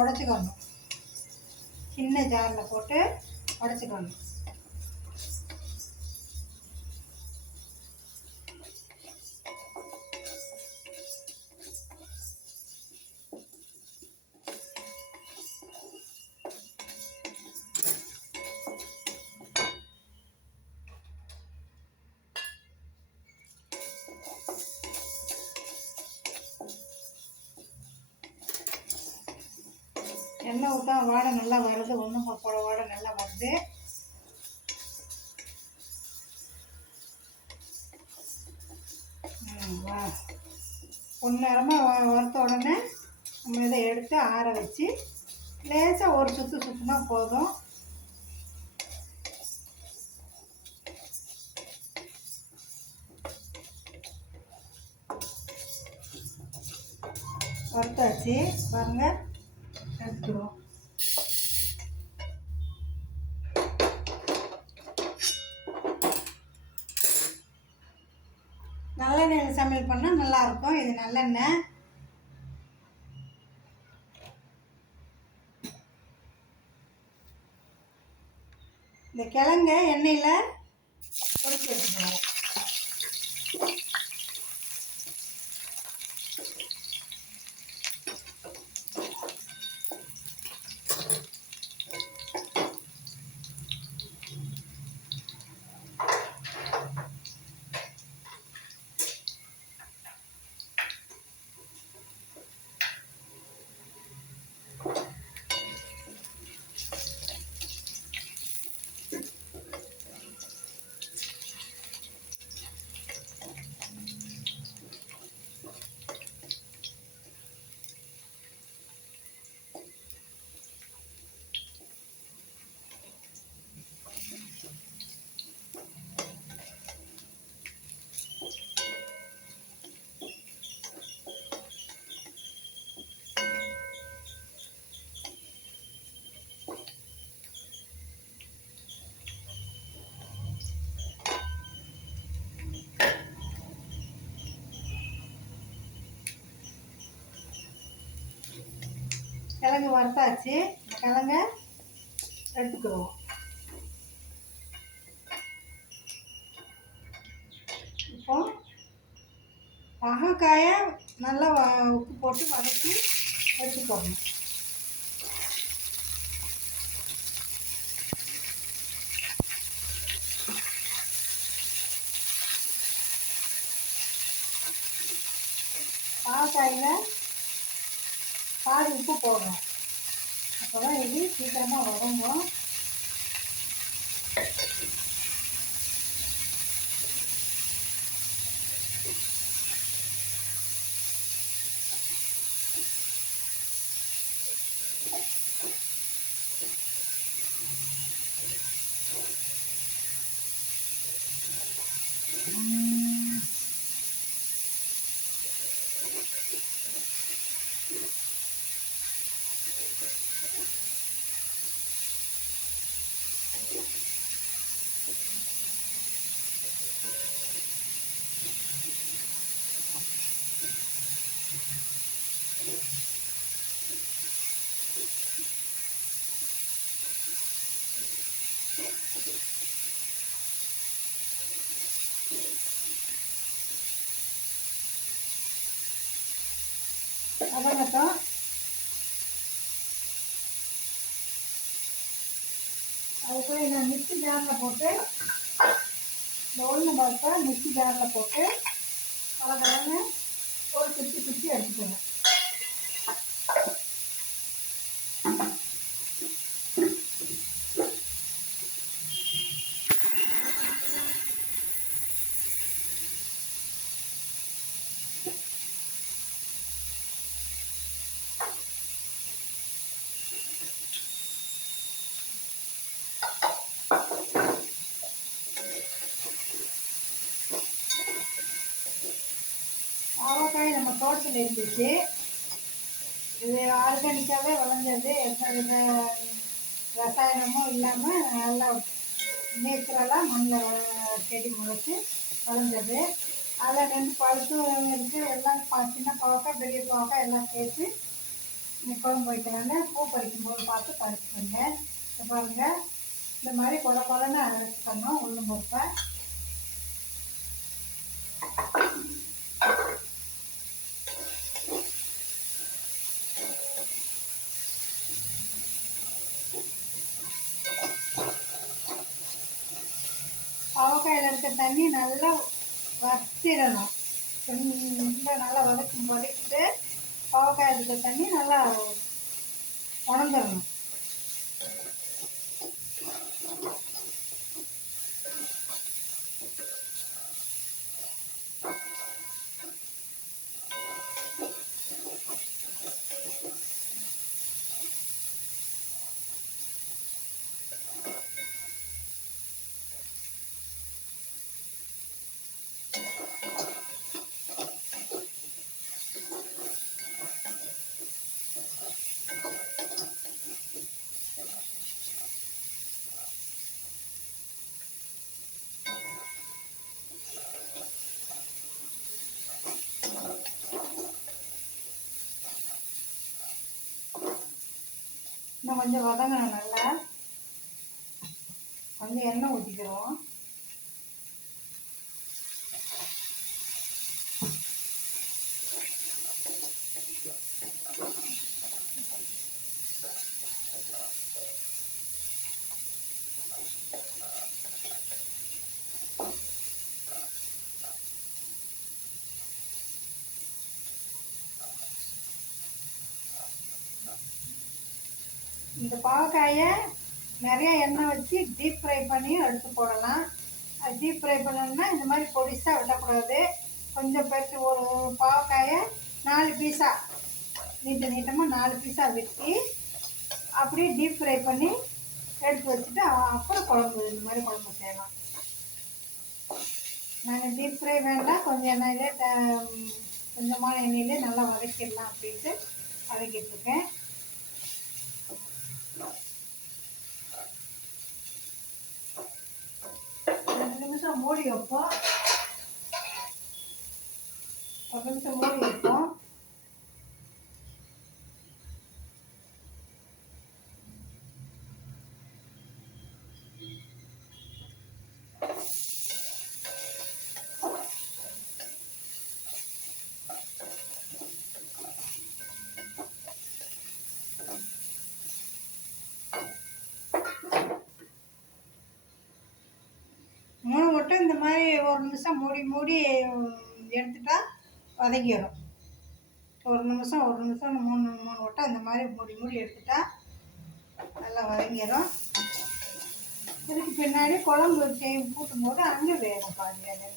உடச்சிக்கணும். சின்ன ஜாரில் போட்டு உடச்சிக்கணும். உடனே நம்ம இதை எடுத்து ஆற வச்சு லேசாக ஒரு சுற்று சுற்றினா போதும். வறுத்தாச்சு. பாருங்கள் எடுத்துருவோம் நல்லெண்ணெய் சமையல் பண்ணால் நல்லாயிருக்கும். இது நல்லெண்ணெய். இந்த கிழங்க எண்ணெயில் பொரிச்சு எடுத்துக்கிறோம் கிழங்கு வறுத்தாச்சு. இந்த கிழங்க எடுத்துக்கிறோம் இப்போ பகக்காயை நல்லா வ- உப்பு போட்டு வதக்கி எடுத்துக்கோங்க. பாகக்காயில் பாதி உப்பு போடணும். அப்போ தான் இது சீக்கிரமாக வதங்கும். வதங்கட்டும் அதுக்கு நான் மிக்சி ஜாரில் போட்டு இந்த உளுந்த பருப்பை மிக்ஸி ஜாரில் போட்டு கலகலன்னு ஒரு குத்தி குத்தி எடுத்துக்கணும் ஆவக்காய் இருந்துச்சு. இது ஆர்கானிக்காகவே விளைஞ்சது எந்த வித ரசாயனமும் இல்லாமல் நல்லா நேச்சுரலாக மண்ணில் செடி முளைச்சி வளர்ந்தது. அதில் ரெண்டு பழுத்தும் இருக்குது எல்லாம் சின்ன பாவக்காய் பெரிய பாவக்காய் எல்லாம் சேர்த்து குழம்பு வைக்கலான்னு பூ பறிக்கும் போது பார்த்து பறிச்சுக்கோங்க. பாருங்கள் இந்த மாதிரி கொல கொலன்னு அரைச்சிக்கணும் உளுந்து பருப்பை. தண்ணி நல்லா வறுத்திடணும் ரொம்ப நல்லா வதக்கும் வதக்கிட்டு பாவக்காய் இருக்கிற தண்ணி நல்லா உணர்ந்துடணும். கொஞ்சம் வதங்கணும் நல்லா. கொஞ்சம் எண்ணெய் இந்த பாவக்காயை நிறைய எண்ணெய் வச்சு டீப் ஃப்ரை பண்ணி எடுத்து போடலாம். அது டீப் ஃப்ரை பண்ணணும்னா இந்த மாதிரி பொடிசாக வெட்டக்கூடாது. கொஞ்சம் பெருத்து ஒரு பாவக்காயை நாலு பீஸாக நீட்ட நீட்டமாக நாலு பீஸாக வெட்டி அப்படியே டீப் ஃப்ரை பண்ணி எடுத்து வச்சுட்டு அப்புறம் குழம்பு இந்த மாதிரி குழம்பு செய்யலாம். நாங்கள் டீப் ஃப்ரை வேண்டாம் கொஞ்சம் எண்ணெயிலே த கொஞ்சமான எண்ணெயிலே நல்லா வதக்கிடலாம் அப்படின்ட்டு வதக்கிட்டு இருக்கேன் ரெண்டு நிமிஷம் மூடி வைப்போம் ஒரு நிமிஷம் மூடி வைப்போம் போட்டு இந்த மாதிரி ஒரு நிமிஷம் மூடி மூடி எடுத்துட்டா வதங்கிடும். ஒரு நிமிஷம் ஒரு நிமிஷம் மூணு மூணு வட்டம் இந்த மாதிரி மூடி மூடி எடுத்துட்டா நல்லா வதங்கிடும். இதுக்கு பின்னாடி குழம்பு செய்யும் கூட்டும் போது அங்கே வேகும் பாதி அது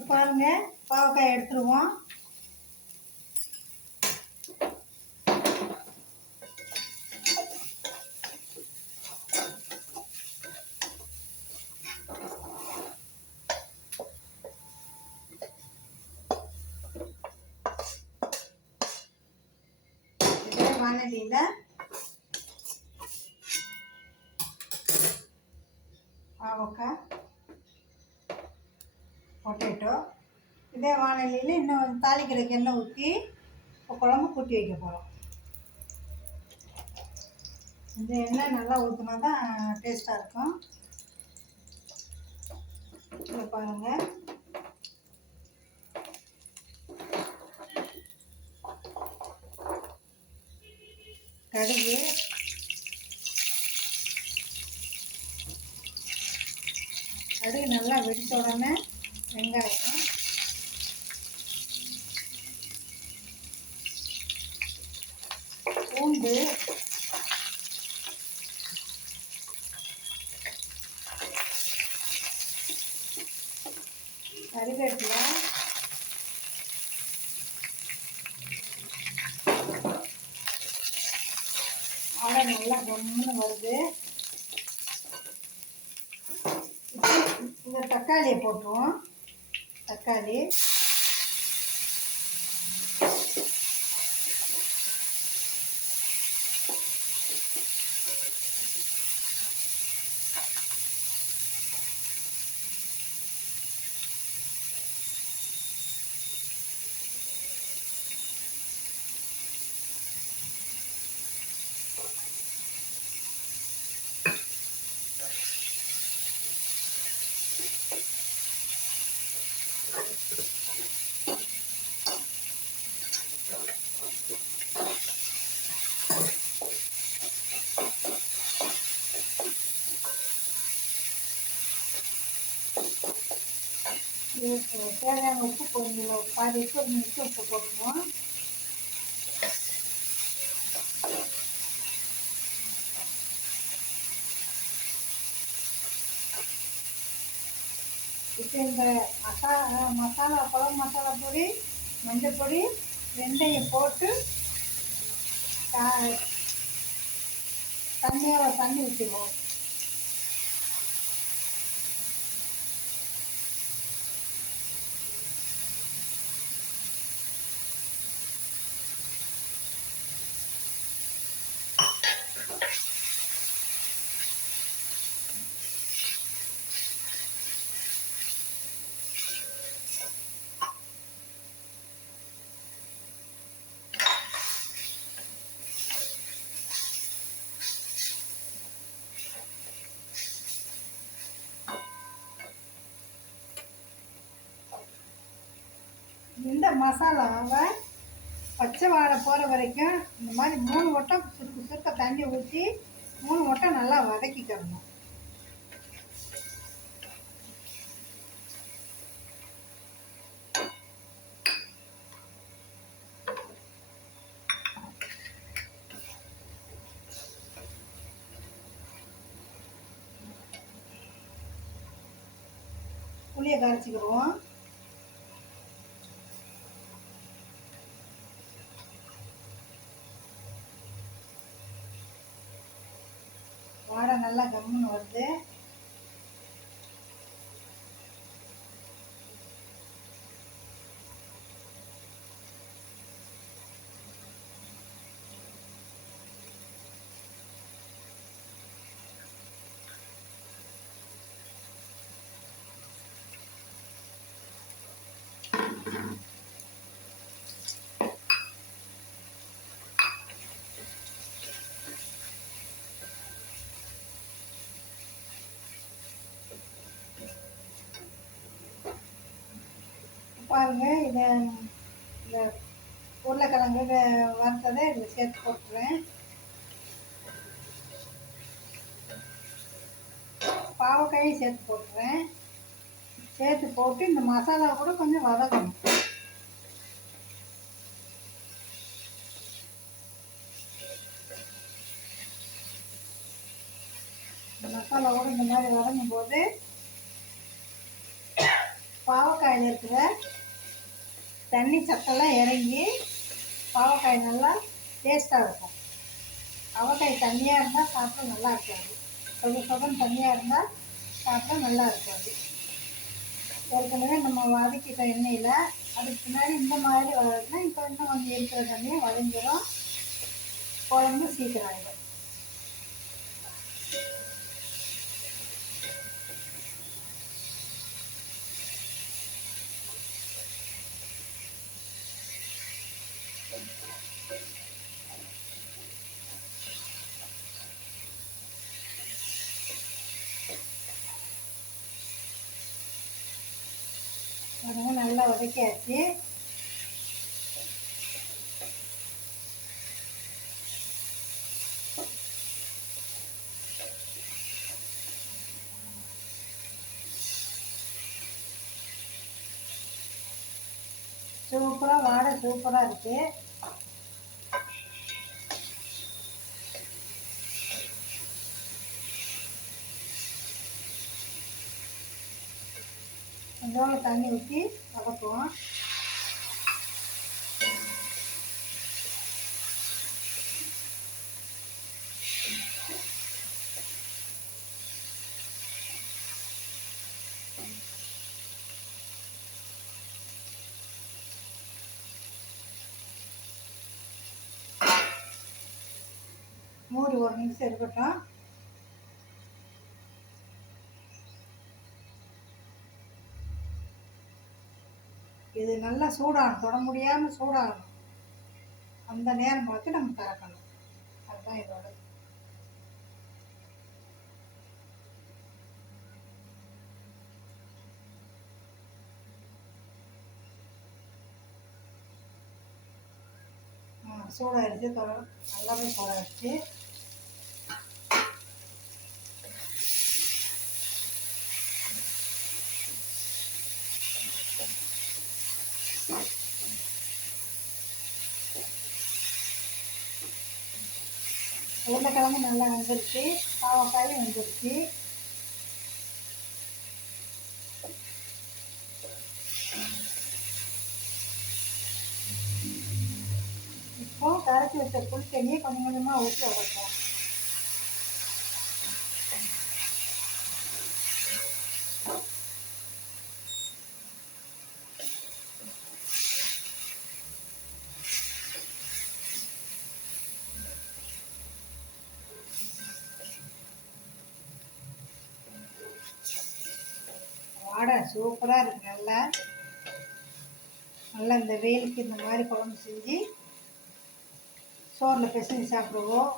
இப்ப பாருங்க. பாவக்காய் எடுத்துருவோம். வானலியில். பாவக்காய். பொட்டேட்டோ இதே வானிலையில் இன்னும் தாளிக்கிறதுக்கு எண்ணெய் ஊற்றி இப்போ குழம்பு கூட்டி வைக்க போகிறோம் இந்த எண்ணெய் நல்லா ஊற்றினா தான் டேஸ்ட்டாக இருக்கும். இதை பாருங்கள் கடுகு. கடுகு நல்லா வெடித்த உடனே வெங்காயம். பூண்டு கறிவேப்பிலை அரை நல்லா கம்முன்னு வருது. இந்த தக்காளியை போட்டுருவோம் தக்காளி. தேவையான உப்பு கொஞ்சம் பாதி உப்பு மிச்சம் உப்பு போட்டுருவோம் இப்போ இந்த மசாலா மசாலா குழம்பு மசாலா பொடி மஞ்சள் பொடி வெந்தயம் போட்டு தா- தண்ணியோட தண்ணி ஊற்றிடுவோம் இந்த மசாலாவை பச்சை வாடை போகிற வரைக்கும் இந்த மாதிரி மூணு வட்டம் சுருக்கு சுருக்க தண்ணி ஊற்றி மூணு வட்டம் நல்லா வதக்கிக்கிறணும் புளியை கரைச்சிக்கிடுவோம் வாடை நல்லா கம்முன்னு வருது. பாருங்க இதை இந்த உருளைக்கிழங்கு இதை வறுத்ததை இதில் சேர்த்து போட்டுருவேன். பாவக்காயும் சேர்த்து போட்டுறேன் சேர்த்து போட்டு இந்த மசாலா கூட கொஞ்சம் வதக்கணும். இந்த மசாலா கூட இந்த மாதிரி வதங்கும் போது பாவக்காயில் இருக்கிற தண்ணி சத்தெல்லாம் இறங்கி பாவக்காய் நல்லா டேஸ்ட்டாக இருக்கும். பாவக்காய் தண்ணியாக இருந்தால் சாப்பிட நல்லா இருக்காது. கொஞ்சம் சொதன் தண்ணியாக இருந்தால் சாப்பிட நல்லா இருக்காது. ஏற்கனவே நம்ம வதக்கிட்ட எண்ணெயில் அதுக்கு பின்னாடி இந்த மாதிரி வளர்த்துனா இப்போ இன்னும் கொஞ்சம் இருக்கிற தண்ணியை வதங்கிடும் குழம்பு சீக்கிரம் ஆகிடும் பாருங்க நல்லா வதக்கியாச்சு சூப்பராக வாடை சூப்பராக இருக்குது கொஞ்சோண்டு தண்ணி ஊற்றி வதக்குவோம். மூடி ஒரு நிமிஷம் இருக்கட்டும். இது நல்லா சூடாகணும் தொட முடியாமல் சூடாகணும். அந்த நேரம் பார்த்து நம்ம திறக்கணும். அதுதான் இதோட சூடாகிடுச்சு தொட நல்லாவே சூடாகிடுச்சு உருளைக்கிழங்கு நல்லா வெந்துருச்சு. பாவக்காயும் வெந்துருச்சு. இப்போ கரைச்சி வச்ச புளி தண்ணியை கொஞ்சம் கொஞ்சமாக ஊற்றி உடைப்போம் சூப்பராக இருக்குது நல்லா. நல்லா இந்த வெயிலுக்கு இந்த மாதிரி குழம்பு செஞ்சு சோறில் பிசைஞ்சு சாப்பிடுவோம்.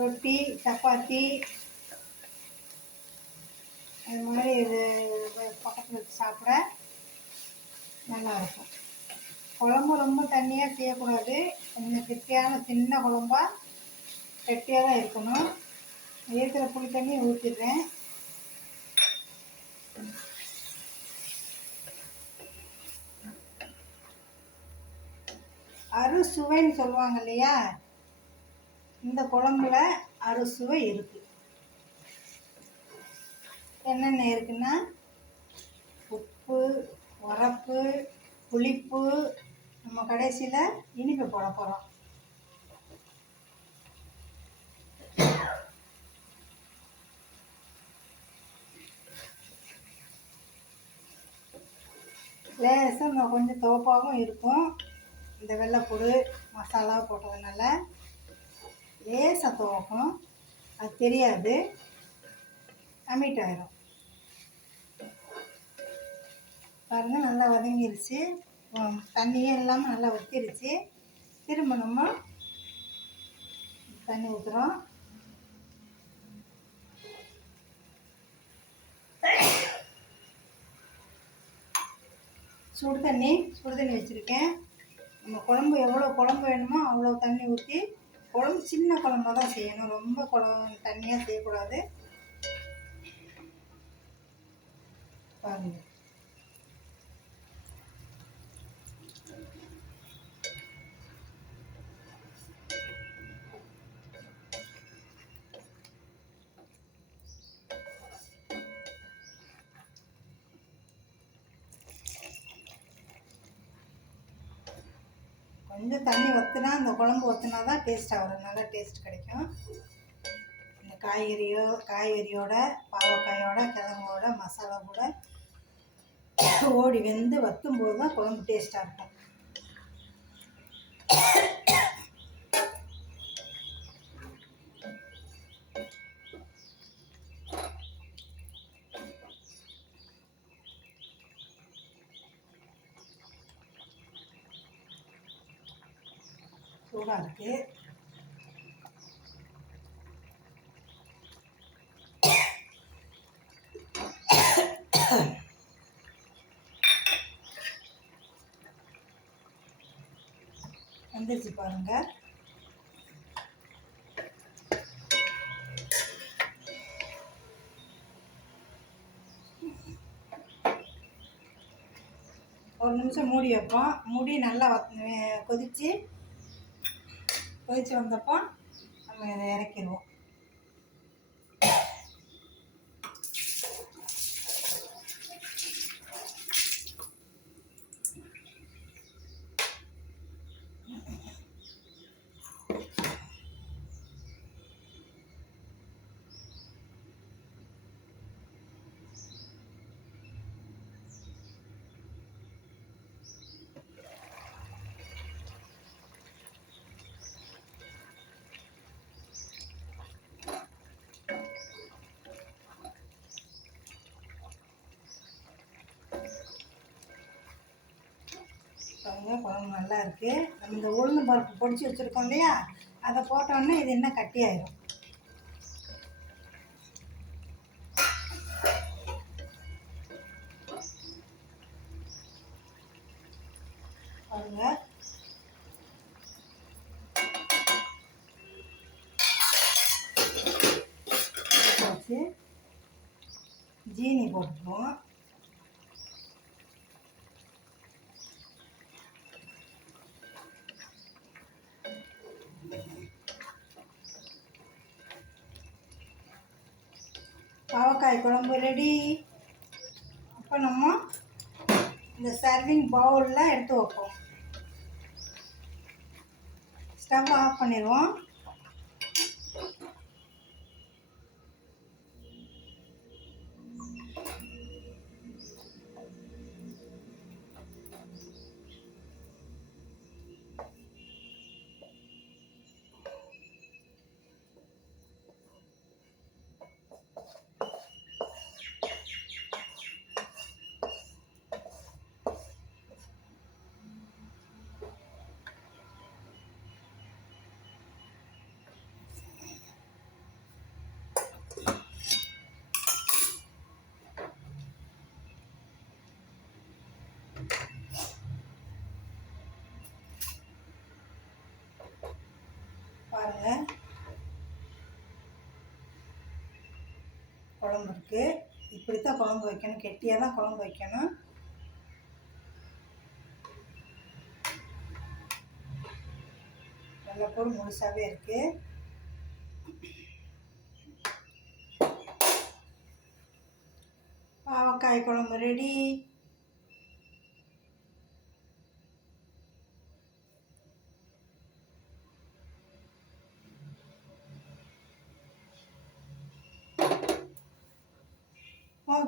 ரொட்டி சப்பாத்தி. அது மாதிரி இது பக்கத்தில் வச்சு சாப்பிட நல்லாயிருக்கும் குழம்பு ரொம்ப தண்ணியாக செய்யக்கூடாது. கொஞ்சம் கெட்டியான சின்ன குழம்பா கெட்டியாக தான் இருக்கணும். இருக்கிற புளி தண்ணி ஊற்றிடுறேன் அறுசுவைன்னு சொல்லுவாங்க இல்லையா? இந்த குழம்புல அறுசுவை இருக்கு. என்னென்ன இருக்குன்னா உப்பு உரப்பு புளிப்பு நம்ம கடைசியில் இனிப்பு போட போகிறோம் லேசாக இந்த கொஞ்சம் துவப்பாகவும் இருக்கும். இந்த வெள்ளைப்பூடு மசாலா போட்டதுனால லேசாக துவக்கும் அது தெரியாது. அமிட் ஆயிரும் பாருங்கள் நல்லா வதங்கிருச்சு. தண்ணியே இல்லாமல் நல்லா வத்திருச்சு. திரும்ப நம்ம தண்ணி ஊற்றுறோம் சுடு தண்ணி சுடு தண்ணி வச்சுருக்கேன். நம்ம குழம்பு எவ்வளோ குழம்பு வேணுமோ அவ்வளோ தண்ணி ஊற்றி குழம்பு சின்ன குழம்பா தான் செய்யணும். ரொம்ப குழம்பு தண்ணியாக செய்யக்கூடாது. பாருங்கள் கொஞ்சம் தண்ணி வற்றுனா அந்த குழம்பு வற்றுனா தான் டேஸ்ட்டாக வரும் நல்லா டேஸ்ட் கிடைக்கும். இந்த காய்கறியோ காய்கறியோட பாவக்காயோட கிழங்கோட மசாலா கூட ஓடி வெந்து வற்றும் போது தான் குழம்பு டேஸ்ட்டாக இருக்கும் சூடாக இருக்குது வந்துருச்சு பாருங்க. ஒரு நிமிஷம் மூடி வைப்போம். மூடி நல்லா கொதித்து கொதித்து வந்தப்போ நம்ம இதை இறக்கிடுவோம். பாருங்க குழம்பு நல்லா இருக்குது நம்ம இந்த உளுந்து பருப்பு பொடிச்சு வச்சுருக்கோம் இல்லையா? அதை போட்டோன்னே இது இன்னும் கட்டி பாருங்க. ஜீனி போட்டுருவோம் பாவக்காய் குழம்பு ரெடி இப்போ நம்ம இந்த சர்விங் பவுலில் எடுத்து வைப்போம். ஸ்டவ் ஆஃப் பண்ணிடுவோம். பாருங்க. குழம்பு இருக்கு. இப்படித்தான் குழம்பு வைக்கணும். கெட்டியாக தான் குழம்பு வைக்கணும். வெள்ளைப்பூடு முழுசாகவே இருக்குது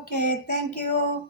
Okay, thank you.